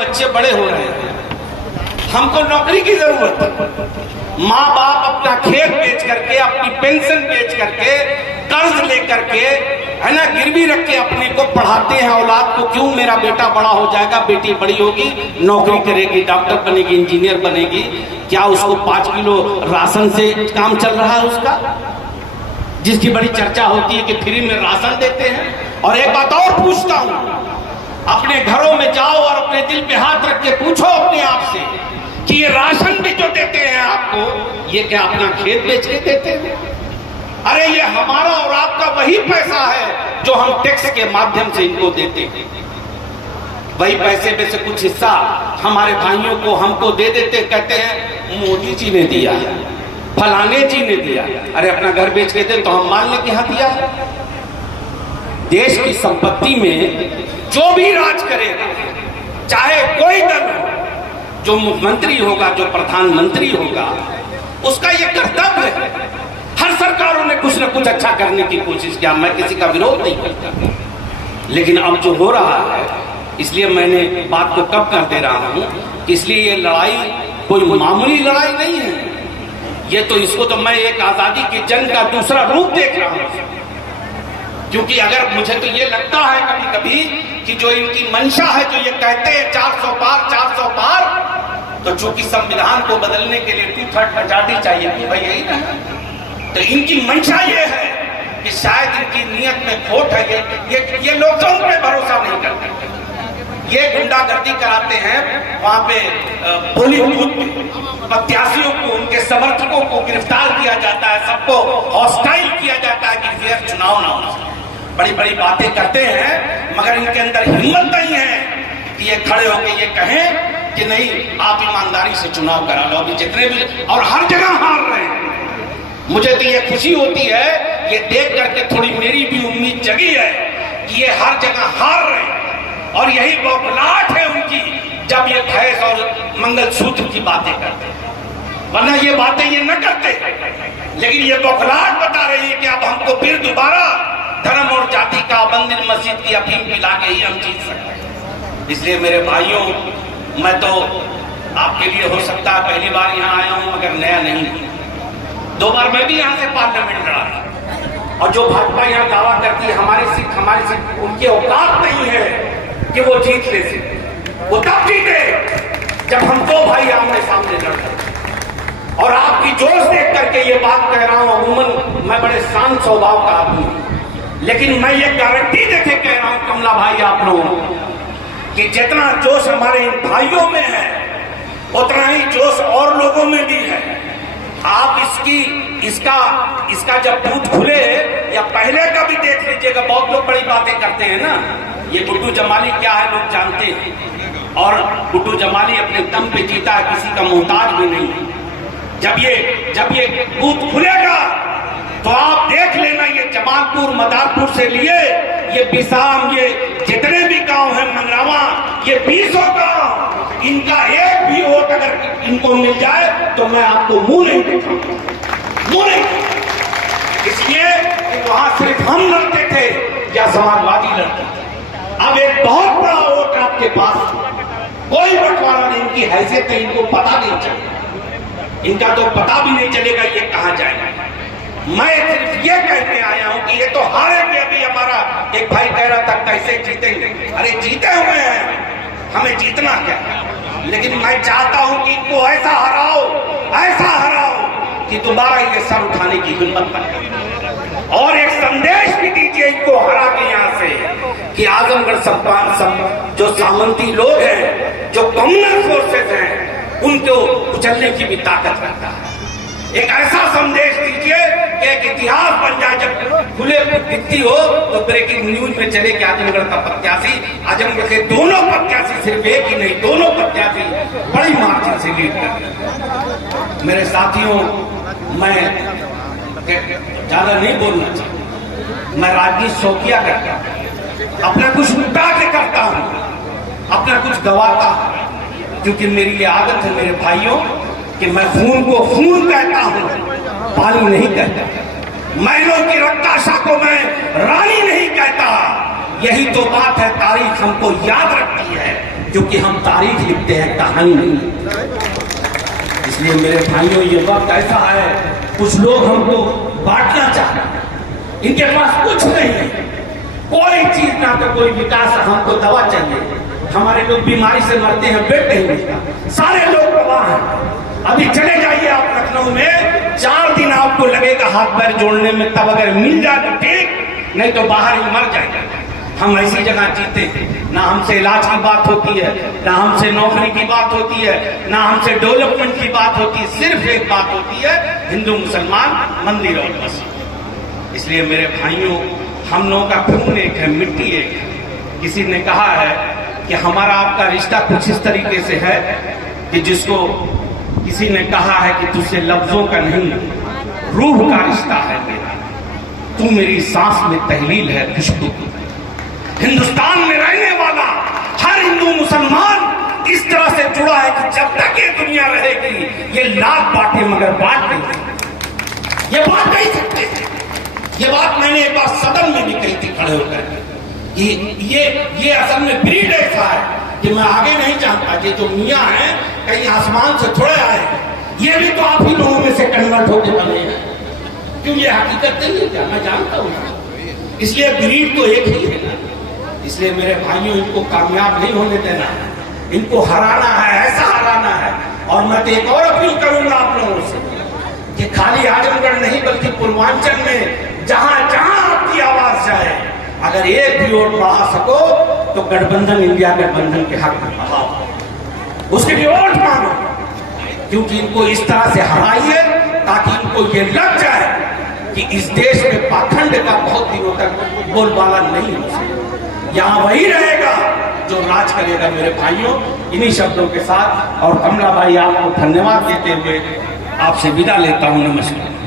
बच्चे बड़े हो रहे हैं, हमको नौकरी की जरूरत है। माँ बाप अपना खेत बेच करके, अपनी पेंशन बेच करके, कर्ज लेकर के, है ना, गिरवी रख के अपने को पढ़ाते हैं औलाद को। क्यों? मेरा बेटा बड़ा हो जाएगा, बेटी बड़ी होगी, नौकरी करेगी, डॉक्टर बनेगी, इंजीनियर बनेगी। क्या उसको 5 किलो राशन से काम चल रहा है उसका? जिसकी बड़ी चर्चा होती है कि फ्री में राशन देते हैं। और एक बात और पूछता हूं, अपने घरों में जाओ और अपने दिल पे हाथ रख के पूछो अपने आप से कि ये राशन भी जो देते हैं आपको, ये क्या अपना खेत बेच के देते हैं? अरे ये हमारा और आपका वही पैसा है जो हम टैक्स के माध्यम से इनको देते हैं। वही पैसे में से कुछ हिस्सा हमारे भाइयों को, हमको दे देते, कहते हैं मोदी जी ने दिया, फलाने जी ने दिया। अरे अपना घर बेच के दे तो हम मान लें कि हाँ दिया है। देश की संपत्ति में जो भी राज करेगा, चाहे कोई दल हो, जो मुख्यमंत्री होगा, जो प्रधानमंत्री होगा, उसका ये कर्तव्य है। हर सरकारों ने कुछ न कुछ अच्छा करने की कोशिश किया, मैं किसी का विरोध नहीं करता, लेकिन अब जो हो रहा है, इसलिए मैंने बात को कब कर दे रहा हूं कि इसलिए ये लड़ाई कोई मामूली लड़ाई नहीं है। ये तो, इसको तो मैं एक आजादी की जंग का दूसरा रूप देख रहा हूं। क्योंकि अगर मुझे तो ये लगता है कभी कभी कि जो इनकी मंशा है, जो ये कहते हैं 400 पार 400 पार, तो चूंकि संविधान को बदलने के लिए 2/3 मेजॉरिटी चाहिए कि भाई यही ना, तो इनकी मंशा ये है कि शायद इनकी नियत में खोट है। ये लोकतंत्र पे भरोसा नहीं करते, ये गुंडागर्दी कराते हैं। वहां पे पोलिंग बूथ प्रत्याशियों को, उनके समर्थकों को गिरफ्तार किया जाता है, सबको हॉस्टाइल किया जाता है कि फेयर चुनाव ना हो। बड़ी बड़ी बातें करते हैं, मगर इनके अंदर हिम्मत नहीं है कि ये खड़े होकर ये कहें कि नहीं, आप ईमानदारी से चुनाव करा लो। अभी जितने भी, और हर जगह हार रहे हैं। मुझे तो ये खुशी होती है, ये देख करके थोड़ी मेरी भी उम्मीद जगी है कि ये हर जगह हार रहे हैं। और यही बौखलाहट है उनकी जब ये भैंस और मंगलसूत्र की बातें करते हैं, वरना ये बातें ये न करते। लेकिन ये बौखलाहट बता रही है कि अब हमको फिर दोबारा धर्म और जाति का, मंदिर मस्जिद की अफीम पिला के ही हम जीत सकते हैं। इसलिए मेरे भाइयों, मैं तो आपके लिए हो सकता है पहली बार यहाँ आया हूं, मगर नया नहीं। 2 बार मैं भी यहाँ से पार्लियामेंट लड़ा, और जो भाजपा यहाँ दावा करती है हमारी सीट, उनकी औकात नहीं है कि वो जीत ले सके। वो तब जीते जब हम 2 भाई आमने सामने लड़ते। और आपकी जोश देख करके ये बात कह रहा हूं, अमूमन मैं बड़े शांत स्वभाव का आदमी हूं, लेकिन मैं ये गारंटी देके कह रहा हूं कमला भाई आप लोगों कि जितना जोश हमारे इन भाइयों में है, उतना ही जोश और लोगों में भी है। आप इसका जब बूथ खुले, या पहले का भी देख लीजिएगा, बहुत लोग बड़ी बातें करते हैं ना। ये गुड्डू जमाली क्या है लोग जानते हैं, और गुड्डू जमाली अपने दम पे जीता है, किसी का मोहताज भी नहीं है। जब ये बूथ खुलेगा तो आप देख लेना, ये जमालपुर, मदारपुर से लिए ये बिसाम, ये जितने भी गांव हैं, मंगरावा, ये 20 गांव, इनका एक भी वोट अगर इनको मिल जाए तो मैं आपको मुंह नहीं दिखाऊंगा, मुंह नहीं। इसलिए कि वहां सिर्फ हम लड़ते थे या समाजवादी लड़ते थे। अब एक बहुत बड़ा वोट आपके पास, कोई बंटवारा नहीं, इनकी हैसियत है, इनको पता नहीं चलेगा, इनका तो पता भी नहीं चलेगा ये कहां जाएगा। मैं सिर्फ ये कहने आया हूं कि ये तो हारेंगे। अभी हमारा एक भाई कह रहा था कैसे जीतेंगे, अरे जीते हुए हैं, हमें जीतना क्या, लेकिन मैं चाहता हूं कि इनको ऐसा हराओ कि दोबारा ये सर उठाने की हिम्मत न करें। और एक संदेश भी दीजिए इनको हरा के यहाँ से कि आजमगढ़ जो सामंती लोग हैं, जो कम्युनल फोर्सेस हैं, उनको कुचलने की भी ताकत रखता है। एक ऐसा संदेश दीजिए कि एक इतिहास बन जाए, जब खुले दिखती हो तो ब्रेकिंग न्यूज में चले कि आजमगढ़ का प्रत्याशी, आजमगढ़ के दोनों प्रत्याशी, सिर्फ एक ही नहीं, दोनों प्रत्याशी बड़ी मार्जिन से लीड कर। मेरे साथियों, मैं ज्यादा नहीं बोलना चाहता, मैं राजनीति शौकिया करता हूं, अपना कुछ लुटा के करता हूं, अपना कुछ गवाता हूं, क्योंकि मेरी ये आदत है मेरे भाइयों कि मैं खून को खून कहता हूं, पानी नहीं कहता। महलों की रक्ताशा को मैं रानी नहीं कहता। यही तो बात है, तारीख हमको याद रखती है। क्योंकि हम तारीख लिखते हैं, कहानी नहीं। इसलिए मेरे भाइयों, ये वक्त ऐसा है, कुछ लोग हमको बांटना चाहते हैं, इनके पास कुछ नहीं है, कोई चीज ना, तो कोई विकास, हमको दवा चाहिए। हमारे लोग बीमारी से मरते हैं, बेड नहीं मिलता, सारे लोग गवाह हैं। अभी चले जाइए आप लखनऊ में, 4 दिन आपको लगेगा हाथ पैर जोड़ने में, तब अगर मिल जाए तो ठीक, नहीं तो बाहर ही मर जाएगा। हम ऐसी जगह जीते हैं, ना हमसे इलाज की बात होती है, ना हमसे नौकरी की बात होती है, ना हमसे डेवलपमेंट की बात होती है, सिर्फ एक बात होती है, हिंदू मुसलमान, मंदिर और मस्जिद। इसलिए मेरे भाइयों, हम लोगों का खून एक है, मिट्टी एक है। किसी ने कहा है कि हमारा आपका रिश्ता कुछ इस तरीके से है कि जिसको किसी ने कहा है कि तुझसे लफ्जों का नहीं, रूह का रिश्ता है मेरा, तू मेरी सांस में तहलील है, खुशबू की। हिंदुस्तान में रहने वाला हर हिंदू मुसलमान इस तरह से जुड़ा है कि जब तक ये दुनिया रहेगी, ये लाख बांटे मगर बांट नहीं, ये बांट नहीं सकते। ये बात मैंने एक बार सदन में भी कही थी खड़े होकर कि ये असल में ब्रीड ऐसा है कि मैं आगे नहीं जानता कि जो मियाँ है कहीं आसमान से थोड़े आए, ये भी तो आप ही लोगों में से कन्वर्ट होकर बने हैं। क्यों, ये हकीकत नहीं है क्या? मैं जानता हूँ। इसलिए ब्रीड तो एक ही है ना। इसलिए मेरे भाइयों, इनको कामयाब नहीं होने देना है, इनको हराना है, ऐसा हराना है। और मैं तो एक और अपील करूंगा आप लोगों से कि खाली आजमगढ़ नहीं बल्कि पूर्वांचल में जहां जहां आपकी आवाज जाए, अगर एक भी वोट बढ़ा सको तो गठबंधन, इंडिया गठबंधन के हक में बढ़ाओ, उसके लिए वोट मांगो, क्योंकि इनको इस तरह से हराइए ताकि इनको ये लग जाए कि इस देश में पाखंड का बहुत दिनों तक बोलबाला नहीं हो सकता। यहाँ वही रहेगा जो राज करेगा। मेरे भाइयों, इन्हीं शब्दों के साथ और कमला भाई आपको धन्यवाद देते हुए आपसे विदा लेता हूँ। नमस्कार।